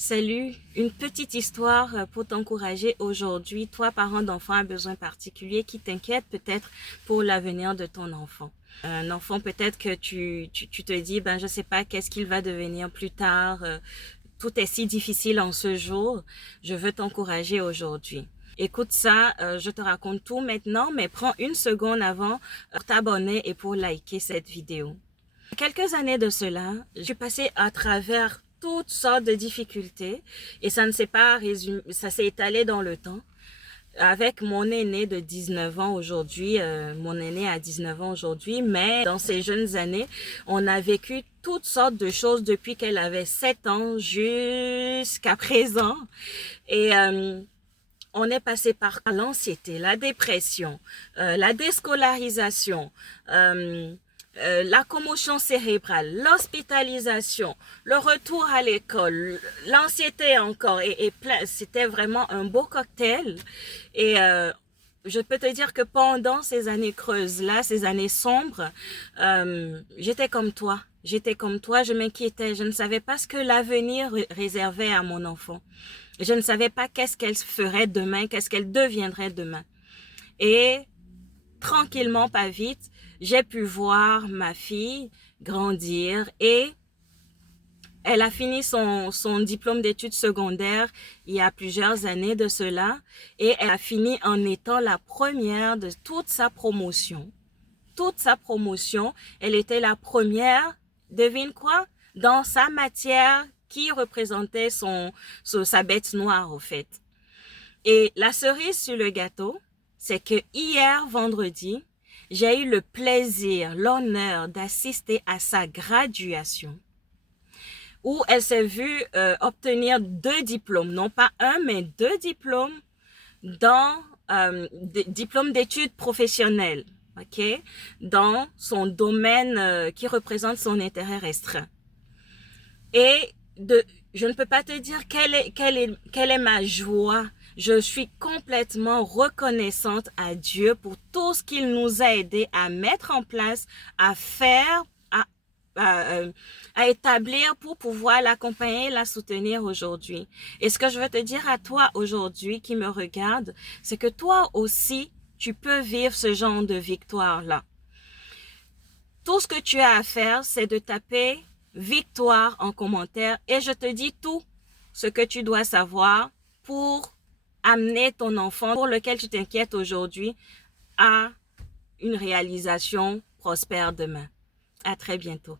Salut, une petite histoire pour t'encourager aujourd'hui. Toi, parent d'enfant à besoins particuliers qui t'inquiète peut-être pour l'avenir de ton enfant. Un enfant peut-être que tu te dis, ben je sais pas qu'est-ce qu'il va devenir plus tard. Tout est si difficile en ce jour. Je veux t'encourager aujourd'hui. Écoute ça, je te raconte tout maintenant, mais prends une seconde avant pour t'abonner et pour liker cette vidéo. Quelques années de cela, je suis passée à travers toutes sortes de difficultés et ça ne s'est pas résumé, ça s'est étalé dans le temps. Avec mon aîné de 19 ans aujourd'hui, mon aîné a 19 ans aujourd'hui, mais dans ces jeunes années, on a vécu toutes sortes de choses depuis qu'elle avait 7 ans jusqu'à présent. Et on est passé par l'anxiété, la dépression, la déscolarisation, la commotion cérébrale, l'hospitalisation, le retour à l'école, l'anxiété encore et c'était vraiment un beau cocktail. Et je peux te dire que pendant ces années creuses-là, ces années sombres, j'étais comme toi. J'étais comme toi, je m'inquiétais, je ne savais pas ce que l'avenir réservait à mon enfant. Je ne savais pas qu'est-ce qu'elle ferait demain, qu'est-ce qu'elle deviendrait demain. Et tranquillement, pas vite, j'ai pu voir ma fille grandir et elle a fini son diplôme d'études secondaires il y a plusieurs années de cela et elle a fini en étant la première de toute sa promotion. Toute sa promotion, elle était la première, devine quoi? Dans sa matière qui représentait sa bête noire au fait. Et la cerise sur le gâteau, c'est que hier, vendredi, j'ai eu le plaisir, l'honneur d'assister à sa graduation où elle s'est vue obtenir 2 diplômes, non pas un, mais 2 diplômes dans diplôme d'études professionnelles, ok, dans son domaine qui représente son intérêt restreint. Et je ne peux pas te dire quelle est ma joie. Je suis complètement reconnaissante à Dieu pour tout ce qu'il nous a aidés à mettre en place, à faire, à établir pour pouvoir l'accompagner, la soutenir aujourd'hui. Et ce que je veux te dire à toi aujourd'hui qui me regarde, c'est que toi aussi, tu peux vivre ce genre de victoire-là. Tout ce que tu as à faire, c'est de taper victoire en commentaire et je te dis tout ce que tu dois savoir pour amener ton enfant pour lequel tu t'inquiètes aujourd'hui à une réalisation prospère demain. À très bientôt.